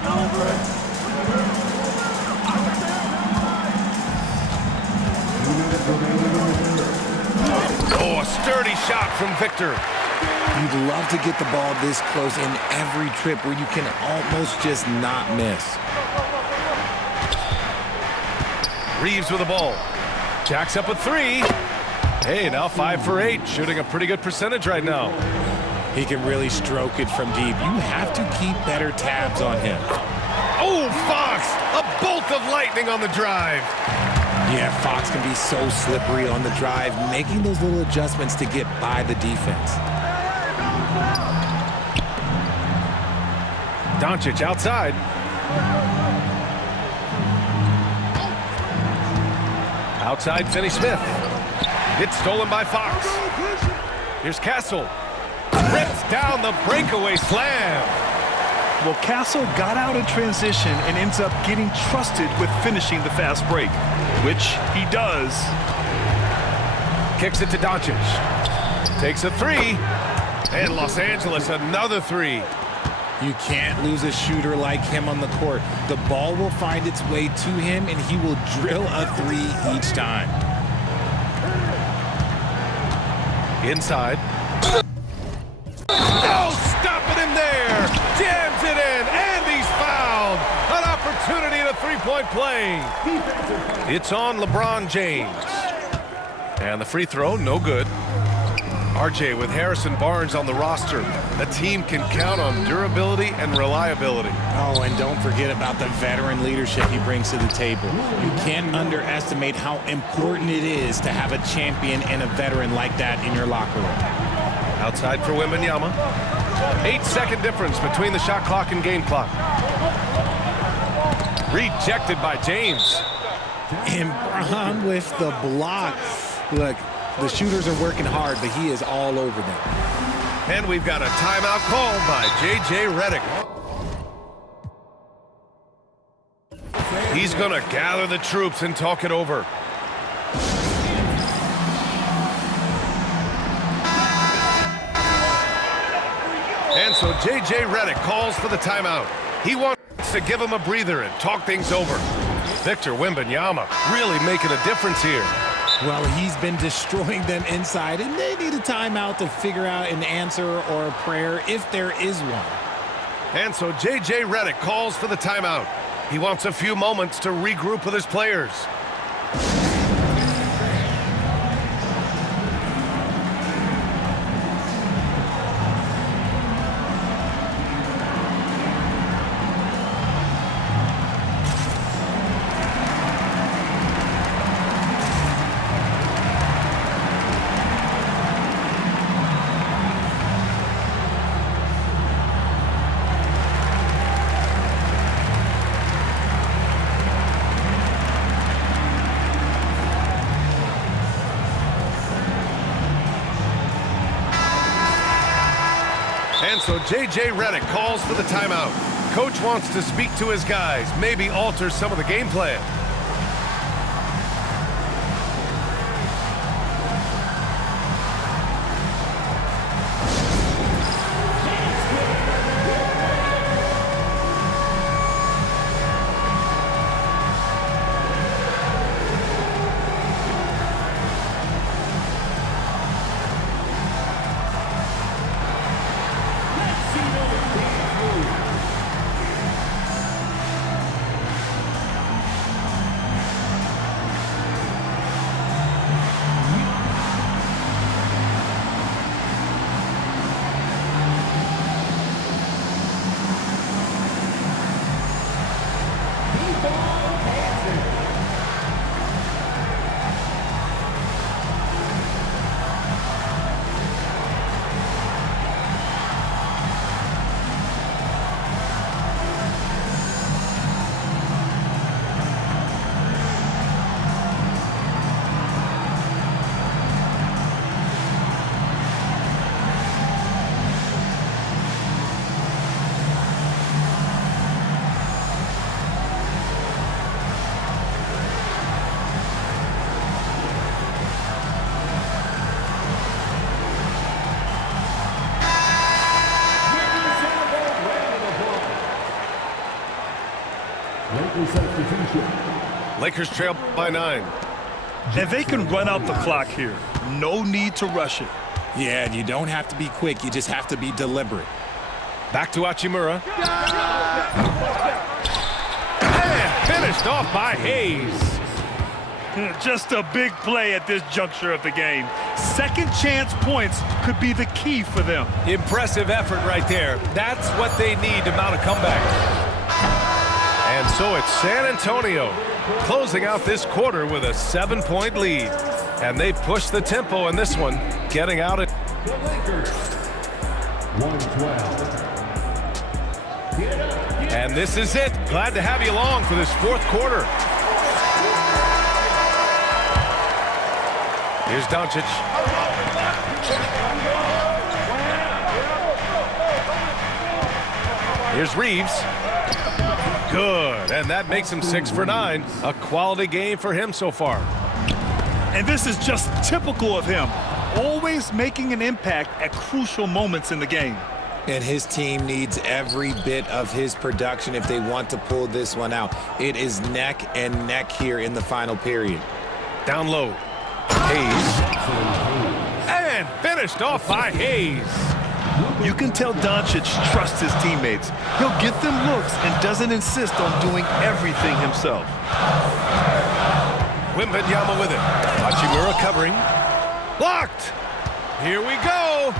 Oh, a sturdy shot from Victor. You'd love to get the ball this close in every trip where you can almost just not miss. Reeves with the ball. Jacks up a 3. Hey, now 5 for 8. Shooting a pretty good percentage right now. He can really stroke it from deep. You have to keep better tabs on him. Oh, Fox! A bolt of lightning on the drive. Yeah, Fox can be so slippery on the drive, making those little adjustments to get by the defense. Doncic outside. Outside, Finney-Smith. It's stolen by Fox. Here's Castle. Rips down the breakaway slam. Well, Castle got out of transition and ends up getting trusted with finishing the fast break, which he does. Kicks it to Doncic. Takes a 3. And Los Angeles another 3. You can't lose a shooter like him on the court. The ball will find its way to him, and he will drill a 3 each time. Inside. Oh, stopping him there. Jams it in, and he's fouled. An opportunity in a 3-point play. It's on LeBron James. And the free throw, no good. RJ with Harrison Barnes on the roster. A team can count on durability and reliability. Oh, and don't forget about the veteran leadership he brings to the table. You can't underestimate how important it is to have a champion and a veteran like that in your locker room. Outside for Wembanyama. 8-second difference between the shot clock and game clock. Rejected by James. And Bron with the block. Look, the shooters are working hard, but he is all over them. And we've got a timeout called by J.J. Redick. He's going to gather the troops and talk it over. And so J.J. Redick calls for the timeout. He wants to give him a breather and talk things over. Victor Wembanyama really making a difference here. Well, he's been destroying them inside, and they need a timeout to figure out an answer or a prayer if there is one. And so J.J. Redick calls for the timeout. He wants a few moments to regroup with his players. And so J.J. Redick calls for the timeout. Coach wants to speak to his guys, maybe alter some of the game plan. Lakers trail by 9. And they can run out the clock here. No need to rush it. Yeah, and you don't have to be quick. You just have to be deliberate. Back to Hachimura. And finished off by Hayes. Just a big play at this juncture of the game. Second chance points could be the key for them. Impressive effort right there. That's what they need to mount a comeback. And so it's San Antonio closing out this quarter with a 7-point lead. And they push the tempo in this one, getting out at The Lakers, 112. And this is it. Glad to have you along for this fourth quarter. Here's Doncic. Here's Reeves. Good, and that makes him 6 for 9. A quality game for him so far. And this is just typical of him. Always making an impact at crucial moments in the game. And his team needs every bit of his production if they want to pull this one out. It is neck and neck here in the final period. Down low. Hayes. And finished off by Hayes. You can tell Doncic trusts his teammates. He'll get them looks and doesn't insist on doing everything himself. Wembanyama with it. Hachimura covering. Blocked. Here we go.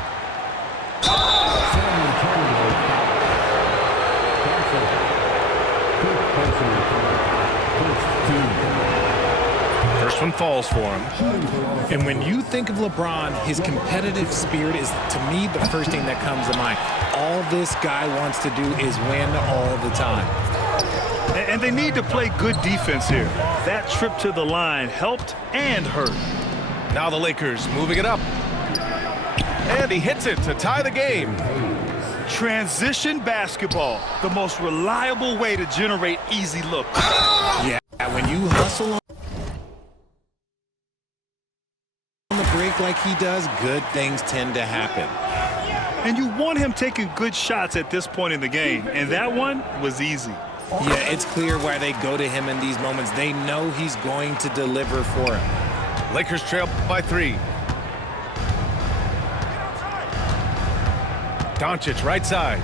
First one falls for him. And when you think of LeBron, his competitive spirit is, to me, the first thing that comes to mind. All this guy wants to do is win all the time. And they need to play good defense here. That trip to the line helped and hurt. Now the Lakers moving it up. And he hits it to tie the game. Transition basketball, the most reliable way to generate easy looks. Yeah, when you hustle on the break like he does, good things tend to happen. And you want him taking good shots at this point in the game, and that one was easy. Yeah, it's clear why they go to him in these moments. They know he's going to deliver for them. Lakers trail by 3. Doncic right side.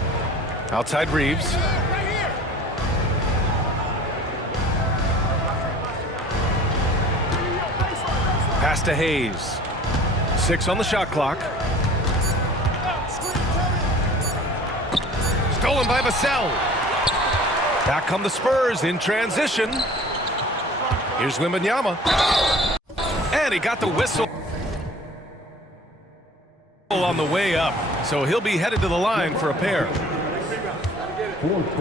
Outside Reeves. Pass to Hayes. 6 on the shot clock. Stolen by Vassell. Back come the Spurs in transition. Here's Wembanyama. And he got the whistle on the way up. So he'll be headed to the line for a pair.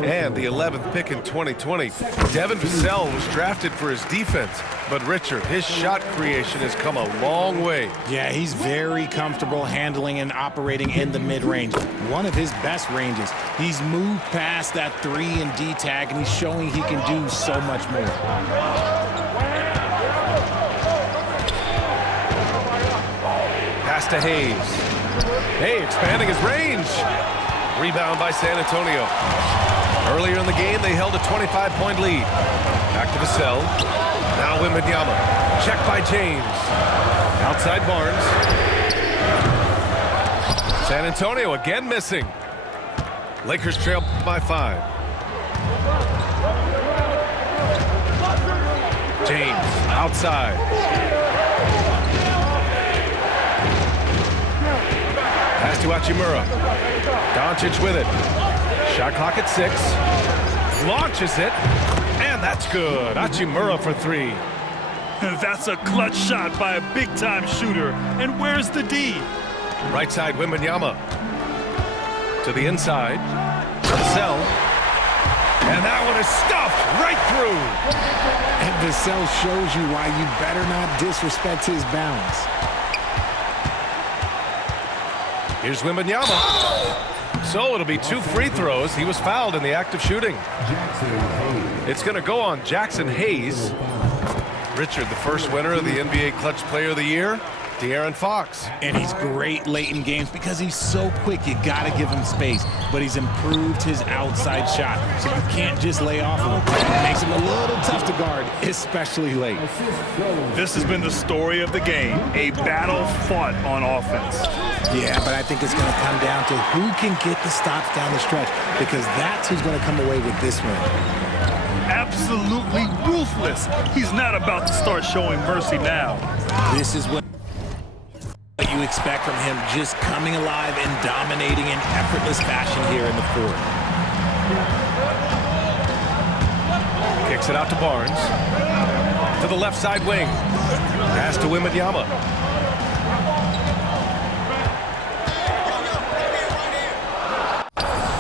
And the 11th pick in 2020. Devin Vassell was drafted for his defense. But Richard, his shot creation has come a long way. Yeah, he's very comfortable handling and operating in the mid-range. One of his best ranges. He's moved past that 3 and D tag, and he's showing he can do so much more. Pass to Hayes. Hey, expanding his range. Rebound by San Antonio. Earlier in the game, they held a 25-point lead. Back to Vassell. Now Wembanyama. Check by James. Outside Barnes. San Antonio again missing. Lakers trail by 5. James outside. Pass to Hachimura. Doncic with it. Shot clock at 6. Launches it. And that's good. Hachimura for 3. That's a clutch shot by a big-time shooter. And where's the D? Right side, Wembanyama. To the inside. Vassell. And that one is stuffed right through. And Vassell shows you why you better not disrespect his balance. Here's Wembanyama. So it'll be 2 free throws. He was fouled in the act of shooting. It's going to go on Jackson Hayes. Richard, the first winner of the NBA Clutch Player of the Year. De'Aaron Fox. And he's great late in games because he's so quick. You got to give him space. But he's improved his outside shot, so you can't just lay off of him. It makes him a little tough to guard, especially late. This has been the story of the game, a battle fought on offense. Yeah, but I think it's going to come down to who can get the stops down the stretch, because that's who's going to come away with this win. Absolutely ruthless. He's not about to start showing mercy now. This is what you expect from him, just coming alive and dominating in effortless fashion here in the fourth. Kicks it out to Barnes. To the left side wing. Pass to Wembanyama.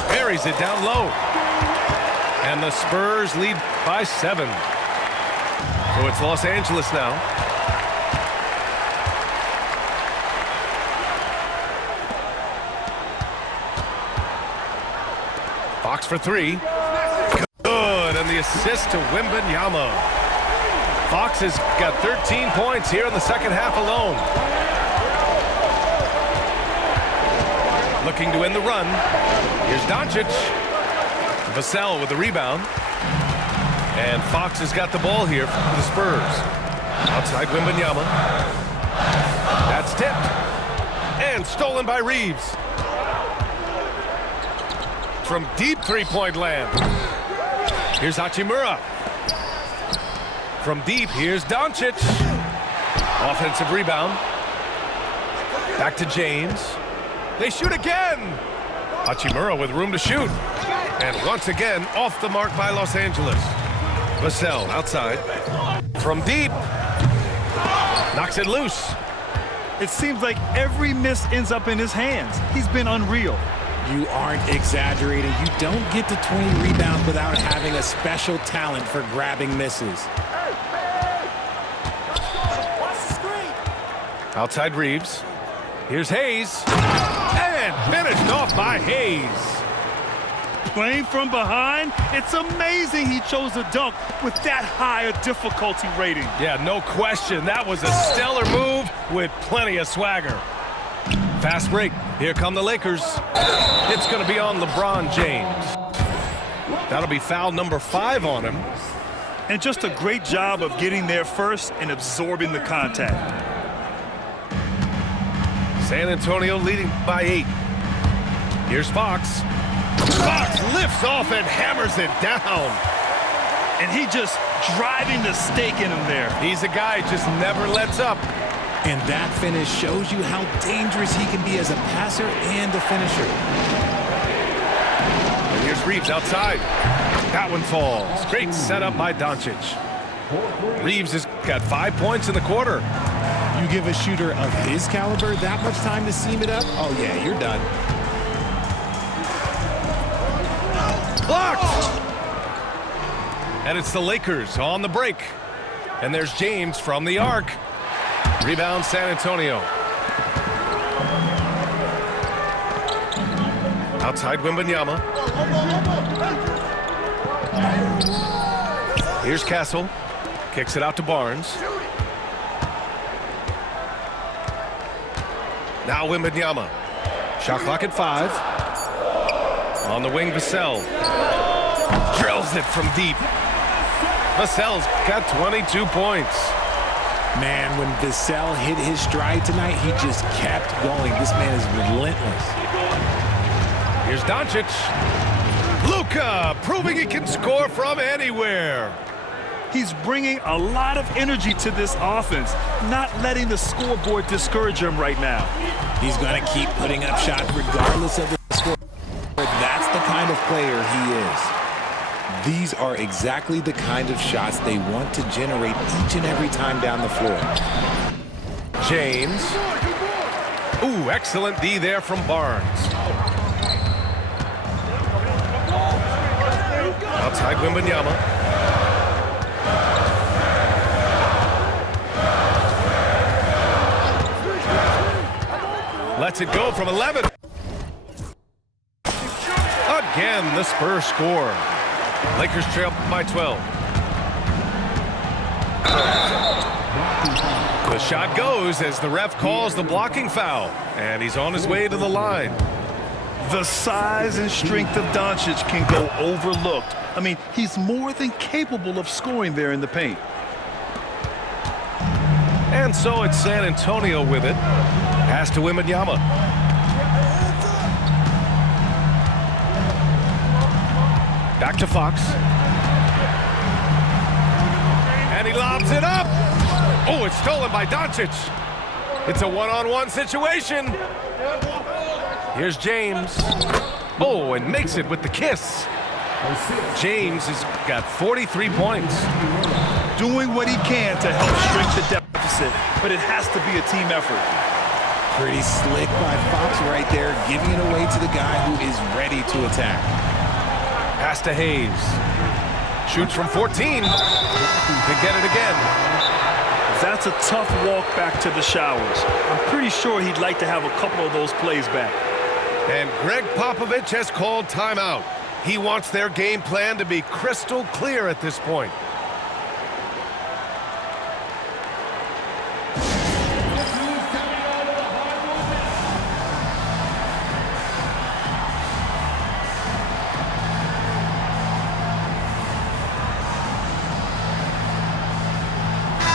Buries it down low. And the Spurs lead by 7. So it's Los Angeles now. Fox for 3. Good, and the assist to Wembanyama. Fox has got 13 points here in the second half alone. Looking to end the run. Here's Doncic. Vassell with the rebound. And Fox has got the ball here for the Spurs. Outside Wembanyama. That's tipped. And stolen by Reeves. From deep three-point land. Here's Hachimura. From deep, here's Doncic. Offensive rebound. Back to James. They shoot again. Hachimura with room to shoot. And once again, off the mark by Los Angeles. Vassell outside. From deep. Knocks it loose. It seems like every miss ends up in his hands. He's been unreal. You aren't exaggerating. You don't get to 20 rebounds without having a special talent for grabbing misses. Outside Reeves. Here's Hayes. And finished off by Hayes. Playing from behind, it's amazing he chose a dunk with that high a difficulty rating. Yeah, no question. That was a stellar move with plenty of swagger. Fast break. Here come the Lakers. It's going to be on LeBron James. That'll be foul number 5 on him. And just a great job of getting there first and absorbing the contact. San Antonio leading by 8. Here's Fox. Fox lifts off and hammers it down. And he just driving the stake in him there. He's a guy who just never lets up. And that finish shows you how dangerous he can be as a passer and a finisher. And here's Reeves outside. That one falls. Great setup by Doncic. Reeves has got 5 points in the quarter. You give a shooter of his caliber that much time to seam it up, oh yeah, you're done. Blocked! And it's the Lakers on the break. And there's James from the arc. Rebound San Antonio. Outside Wembanyama. Here's Castle. Kicks it out to Barnes. Now Wembanyama. Shot clock at 5. On the wing, Vassell. Drills it from deep. Vassell's got 22 points. Man, when Vassell hit his stride tonight, he just kept going. This man is relentless. Here's Doncic. Luka proving he can score from anywhere. He's bringing a lot of energy to this offense, not letting the scoreboard discourage him right now. He's going to keep putting up shots regardless of the score. That's the kind of player he is. These are exactly the kind of shots they want to generate each and every time down the floor. James. Ooh, excellent D there from Barnes. Outside Wembanyama. Lets it go from 11. Again, the Spurs score. Lakers trail by 12. The shot goes as the ref calls the blocking foul, and he's on his way to the line. The size and strength of Doncic can go overlooked. I mean, he's more than capable of scoring there in the paint. And so it's San Antonio with it. Pass to Wembanyama. Back to Fox. And he lobs it up. Oh, it's stolen by Doncic. It's a one-on-one situation. Here's James. Oh, and makes it with the kiss. James has got 43 points. Doing what he can to help shrink the deficit, but it has to be a team effort. Pretty slick by Fox right there, giving it away to the guy who is ready to attack. Pass to Hayes. Shoots from 14. Can get it again. That's a tough walk back to the showers. I'm pretty sure he'd like to have a couple of those plays back. And Greg Popovich has called timeout. He wants their game plan to be crystal clear at this point.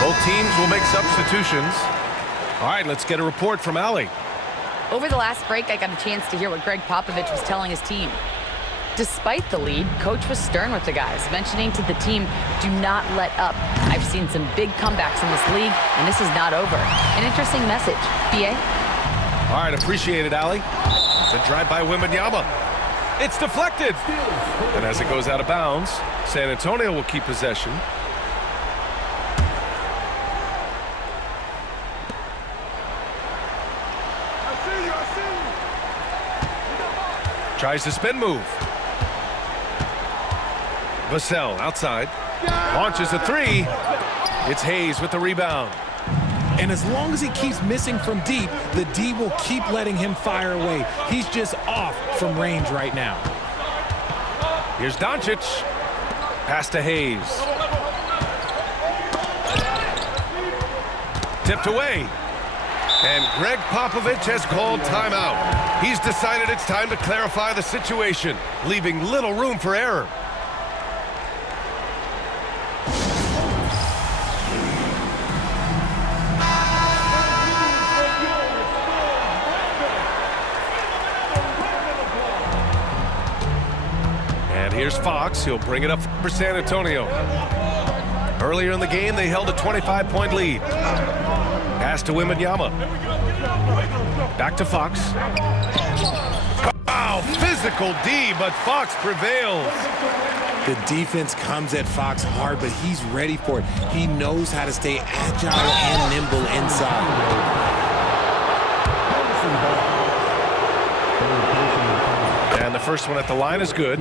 Both teams will make substitutions. All right, let's get a report from Allie. Over the last break, I got a chance to hear what Greg Popovich was telling his team. Despite the lead, Coach was stern with the guys, mentioning to the team, do not let up. I've seen some big comebacks in this league, and this is not over. An interesting message. BA? All right, appreciate it, Allie. The drive by Wembanyama. It's deflected. And as it goes out of bounds, San Antonio will keep possession. Tries to spin move. Vassell outside. Launches a three. It's Hayes with the rebound. And as long as he keeps missing from deep, the D will keep letting him fire away. He's just off from range right now. Here's Doncic. Pass to Hayes. Tipped away. And Greg Popovich has called timeout. He's decided it's time to clarify the situation, leaving little room for error. And here's Fox. He'll bring it up for San Antonio. Earlier in the game, they held a 25-point lead. Pass to Wembanyama. Back to Fox. Wow, physical D, but Fox prevails. The defense comes at Fox hard, but he's ready for it. He knows how to stay agile and nimble inside. And the first one at the line is good.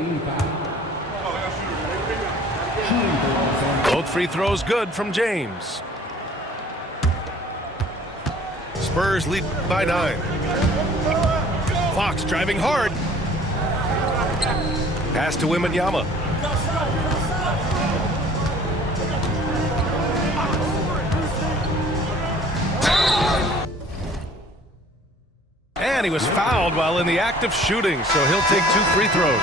Both free throws good from James. Spurs lead by 9. Fox driving hard. Pass to Wembanyama. And he was fouled while in the act of shooting, so he'll take 2 free throws.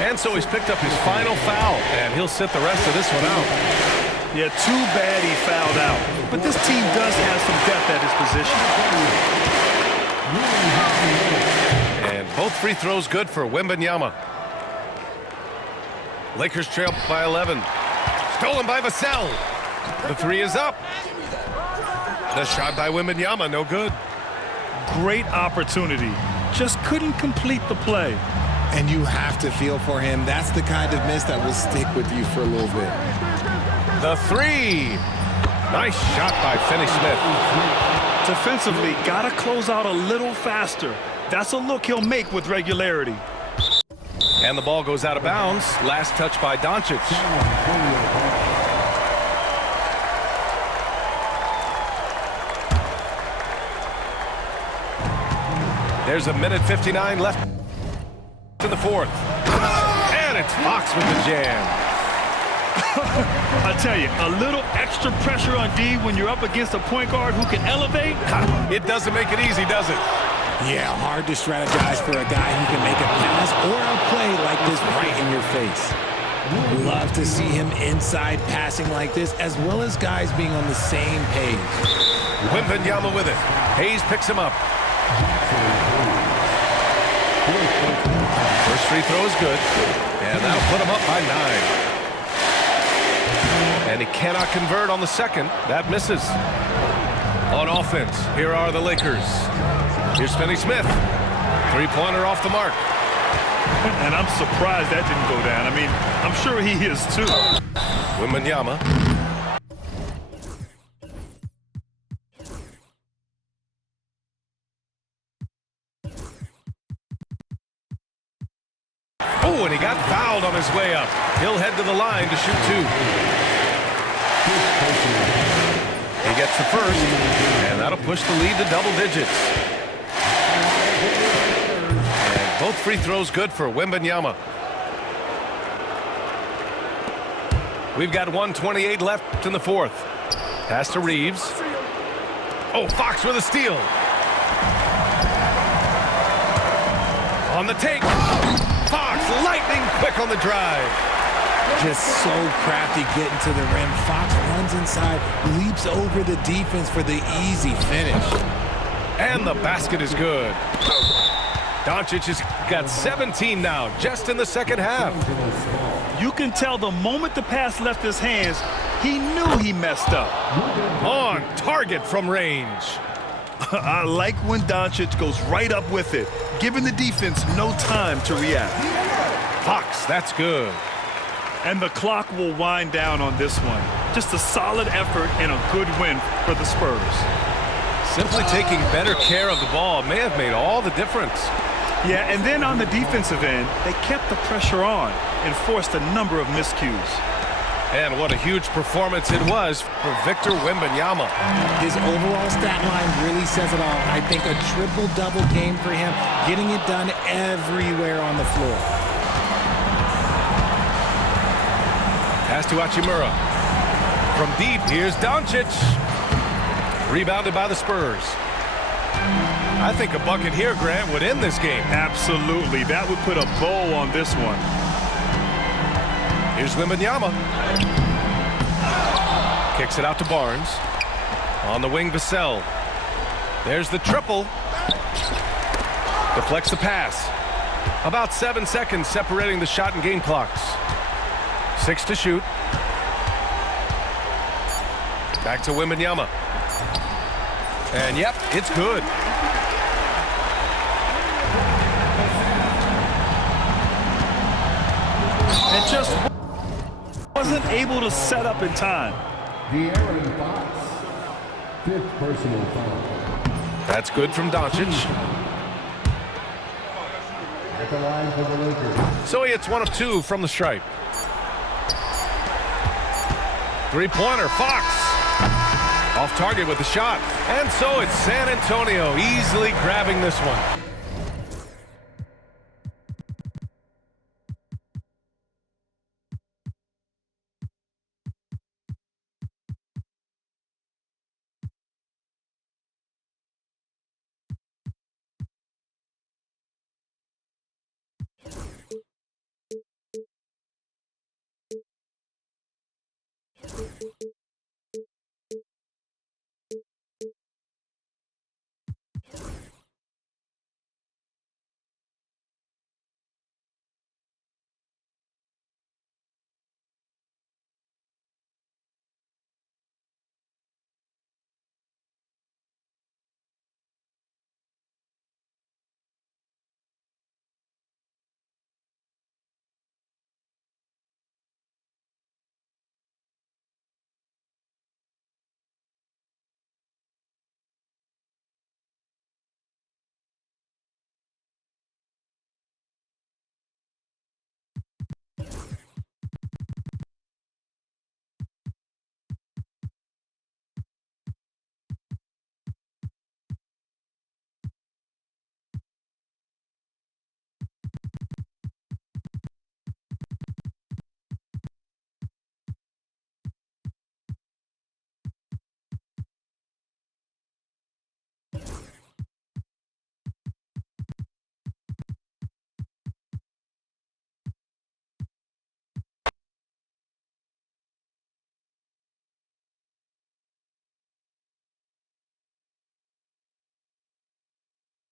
And so he's picked up his final foul, and he'll sit the rest of this one out. Yeah, too bad he fouled out. But this team does have some depth at his position. And both free throws good for Wembanyama. Lakers trail by 11. Stolen by Vassell. The three is up. The shot by Wembanyama, no good. Great opportunity. Just couldn't complete the play. And you have to feel for him. That's the kind of miss that will stick with you for a little bit. The three. Nice shot by Finney-Smith. Defensively, gotta close out a little faster. That's a look he'll make with regularity. And the ball goes out of bounds. Last touch by Doncic. There's a minute 59 left in the fourth. And it's Fox with the jam. I tell you, a little extra pressure on D when you're up against a point guard who can elevate. It doesn't make it easy, does it? Yeah, hard to strategize for a guy who can make a pass or a play like this right in your face. Love to see him inside passing like this, as well as guys being on the same page. Wembanyama with it. Hayes picks him up. First free throw is good, and that'll put him up by 9. And he cannot convert on the second. That misses. On offense, here are the Lakers. Here's Finney-Smith. Three-pointer off the mark. And I'm surprised that didn't go down. I mean, I'm sure he is too. Wembanyama. Oh, and he got fouled on his way up. He'll head to the line to shoot 2. He gets the first, and that'll push the lead to double digits. And both free throws good for Wembanyama. We've got 1:28 left in the fourth. Pass to Reeves. Oh, Fox with a steal. On the take. Fox, lightning quick on the drive. Just so crafty getting to the rim. Fox runs inside, leaps over the defense for the easy finish. And the basket is good. Doncic has got 17 now, just in the second half. You can tell the moment the pass left his hands, he knew he messed up. On target from range. I like when Doncic goes right up with it, giving the defense no time to react. Fox, that's good. And the clock will wind down on this one. Just a solid effort and a good win for the Spurs. Simply taking better care of the ball may have made all the difference. Yeah, and then on the defensive end, they kept the pressure on and forced a number of miscues. And what a huge performance it was for Victor Wembanyama. His overall stat line really says it all. I think a triple-double game for him, getting it done everywhere on the floor. Pass to Hachimura. From deep, here's Doncic. Rebounded by the Spurs. I think a bucket here, Grant, would end this game. Absolutely. That would put a bow on this one. Here's Wembanyama. Kicks it out to Barnes. On the wing, Vassell. There's the triple. Deflects the pass. About 7 seconds separating the shot and game clocks. 6 to shoot. Back to Wembanyama. And yep, it's good. And just wasn't able to set up in time. De'Aaron Fox, 5th personal foul. That's good from Doncic. At the line for the Lakers. So he hits 1 of 2 from the stripe. Three-pointer, Fox. Off target with the shot. And so it's San Antonio easily grabbing this one.